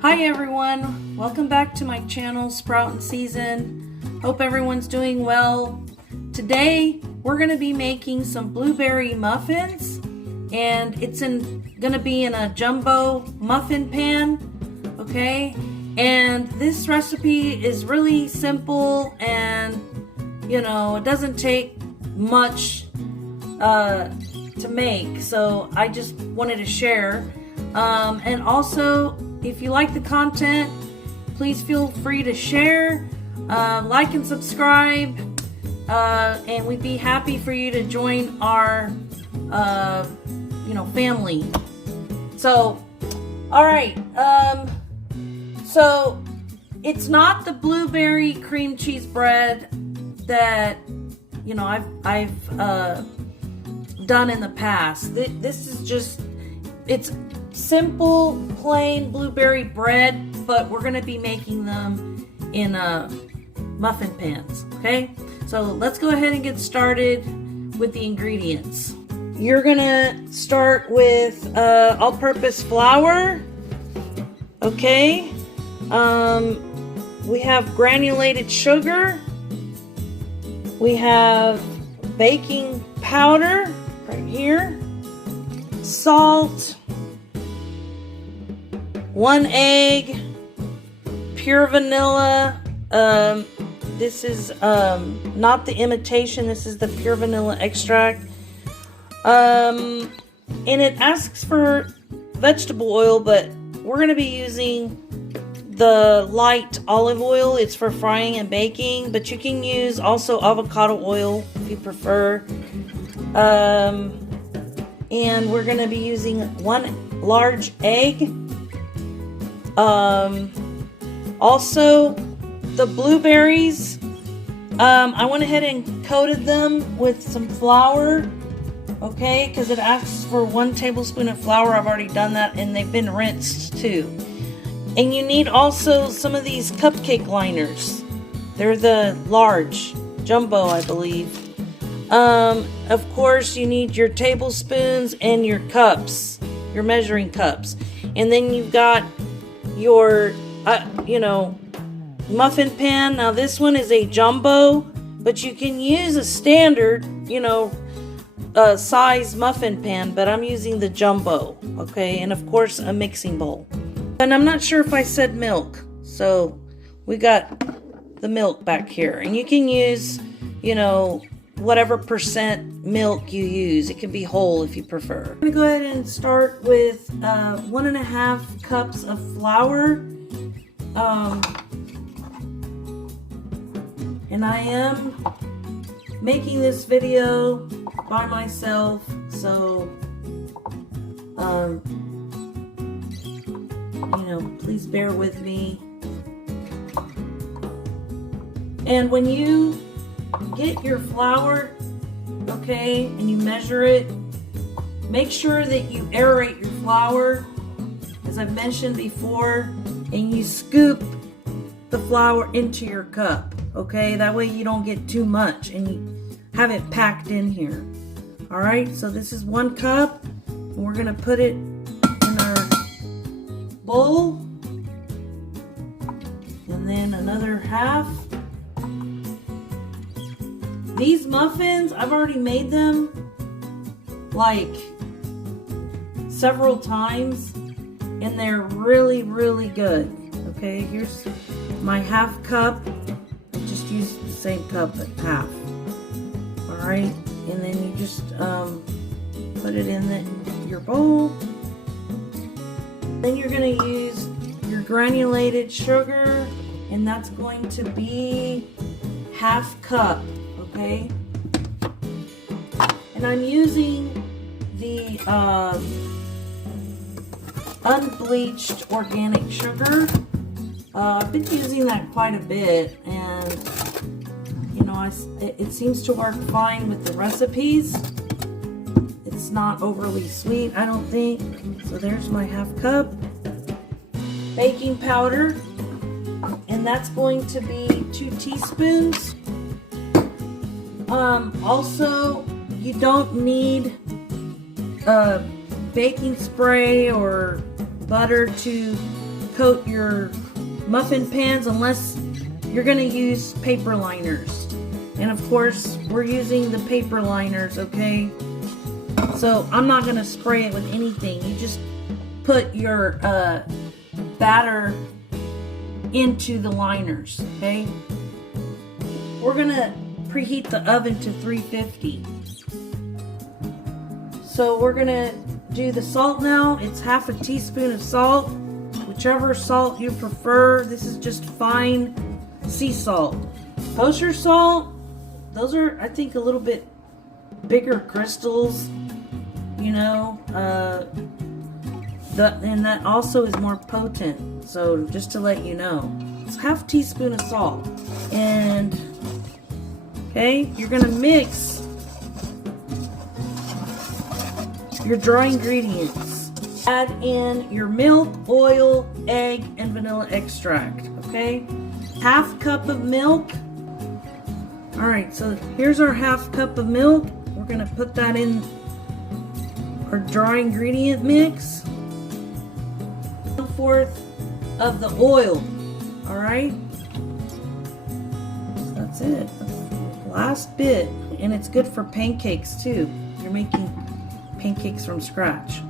Hi everyone, welcome back to my channel, Sprout and Season. Hope everyone's doing well. Today we're going to be making some blueberry muffins, and it's going to be in a jumbo muffin pan, okay? And this recipe is really simple, and you know, it doesn't take much to make, so I just wanted to share. And also, if you like the content, please feel free to share, like and subscribe, and we'd be happy for you to join our family. So alright, so it's not the blueberry cream cheese bread that I've done in the past. This is just, it's simple plain blueberry bread, but we're going to be making them in muffin pans. Okay, so let's go ahead and get started with the ingredients. You're gonna start with all-purpose flour. Okay, we have granulated sugar, we have baking powder right here, salt, 1 egg, pure vanilla. This is not the imitation, this is the pure vanilla extract. And it asks for vegetable oil, but we're going to be using the light olive oil. It's for frying and baking, but you can use also avocado oil if you prefer. And we're going to be using 1 large egg. Also, the blueberries, I went ahead and coated them with some flour, okay, because it asks for 1 tablespoon of flour. I've already done that, and they've been rinsed too. And you need also some of these cupcake liners. They're the large, jumbo, I believe. Of course, you need your tablespoons and your cups, your measuring cups. And then you've got your, muffin pan. Now this one is a jumbo, but you can use a standard, size muffin pan, but I'm using the jumbo, okay? And of course, a mixing bowl. And I'm not sure if I said milk, so we got the milk back here. And you can use, whatever percent milk you use. It can be whole if you prefer. I'm gonna go ahead and start with 1.5 cups of flour. And I am making this video by myself, so please bear with me. And when you get your flour, okay, and you measure it, make sure that you aerate your flour, as I've mentioned before, and you scoop the flour into your cup, okay? That way you don't get too much and you have it packed in here. All right, so this is 1 cup, and we're gonna put it in our bowl, and then another half. These muffins, I've already made them like several times, and they're really, really good. Okay, here's my half cup. I just used the same cup at half. All right, and then you just put it in your bowl. Then you're going to use your granulated sugar, and that's going to be half cup. Okay, and I'm using the unbleached organic sugar. I've been using that quite a bit, and it seems to work fine with the recipes. It's not overly sweet, I don't think. So there's my half cup. Baking powder, and that's going to be 2 teaspoons. Also, you don't need baking spray or butter to coat your muffin pans unless you're going to use paper liners. And of course, we're using the paper liners, okay? So I'm not going to spray it with anything. You just put your batter into the liners, okay? We're going to preheat the oven to 350. So we're going to do the salt now. It's half a teaspoon of salt, whichever salt you prefer. This is just fine sea salt. Kosher salt, those are, I think, a little bit bigger crystals, you know, and that also is more potent. So just to let you know, it's half teaspoon of salt. And okay, you're gonna mix your dry ingredients. Add in your milk, oil, egg, and vanilla extract, okay? Half cup of milk. All right, so here's our half cup of milk. We're gonna put that in our dry ingredient mix. 1/4 of the oil, all right? So that's it, last bit. And it's good for pancakes too. You're making pancakes from scratch.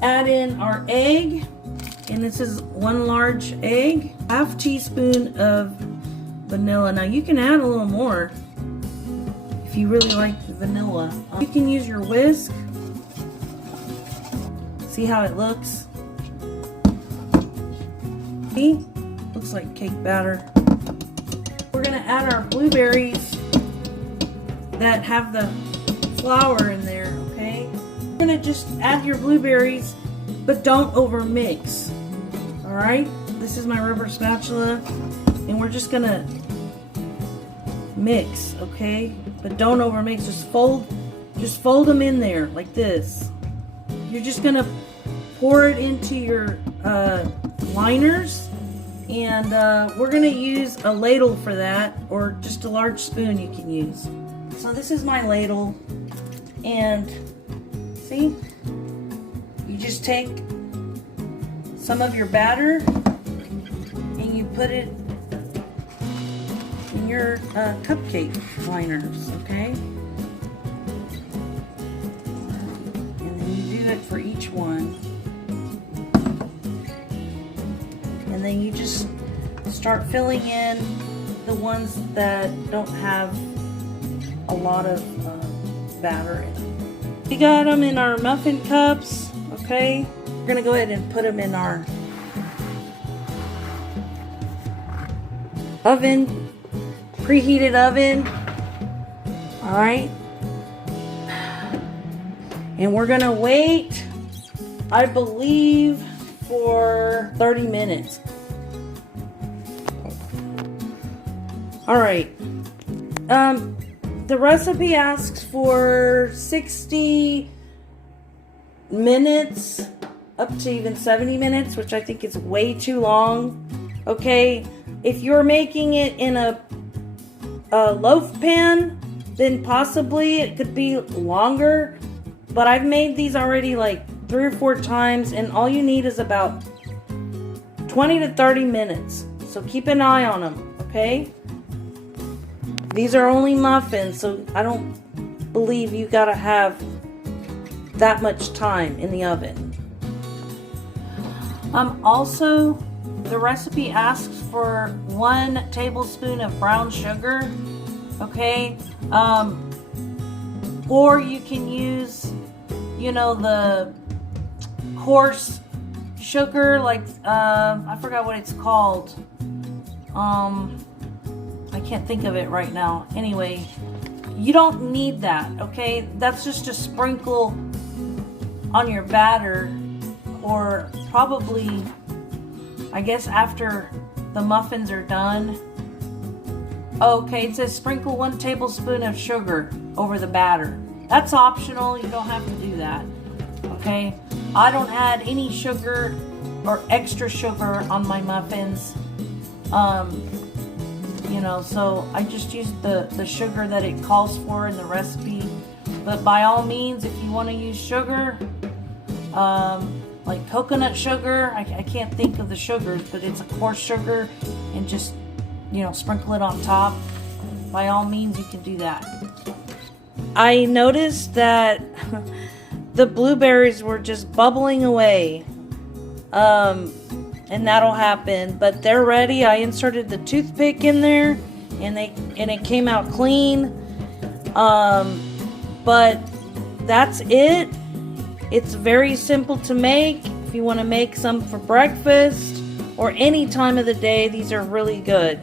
Add in our egg, and this is 1 large egg. Half teaspoon of vanilla. Now you can add a little more if you really like the vanilla. You can use your whisk. See how it looks? See? Looks like cake batter. We're gonna add our blueberries that have the flour in there, okay? You're gonna just add your blueberries, but don't overmix, all right? This is my rubber spatula, and we're just gonna mix, okay? But don't overmix, just fold them in there like this. You're just gonna pour it into your liners, and we're gonna use a ladle for that, or just a large spoon you can use. So this is my ladle, and see, you just take some of your batter and you put it in your cupcake liners, okay? And then you do it for each one. And then you just start filling in the ones that don't have a lot of batter in them. We got them in our muffin cups, okay? We're gonna go ahead and put them in our oven, preheated oven. All right. And we're gonna wait, I believe, for 30 minutes. All right. The recipe asks for 60 minutes, up to even 70 minutes, which I think is way too long. Okay, if you're making it in a loaf pan, then possibly it could be longer. But I've made these already like 3 or 4 times, and all you need is about 20 to 30 minutes. So keep an eye on them, okay? These are only muffins, so I don't believe you gotta have that much time in the oven. Also, the recipe asks for 1 tablespoon of brown sugar, okay? Or you can use, you know, the coarse sugar, like, I forgot what it's called. I can't think of it right now. Anyway, you don't need that, okay? That's just a sprinkle on your batter, or probably, I guess, after the muffins are done. Okay, it says sprinkle 1 tablespoon of sugar over the batter. That's optional, you don't have to do that, okay? I don't add any sugar or extra sugar on my muffins. You know, so I just use the sugar that it calls for in the recipe. But by all means, if you want to use sugar, like coconut sugar. I can't think of the sugars, but it's a coarse sugar, and just, you know, sprinkle it on top. By all means, you can do that. I noticed that the blueberries were just bubbling away. And that'll happen, but they're ready. I inserted the toothpick in there, and it came out clean. But that's it. It's very simple to make. If you want to make some for breakfast or any time of the day, these are really good.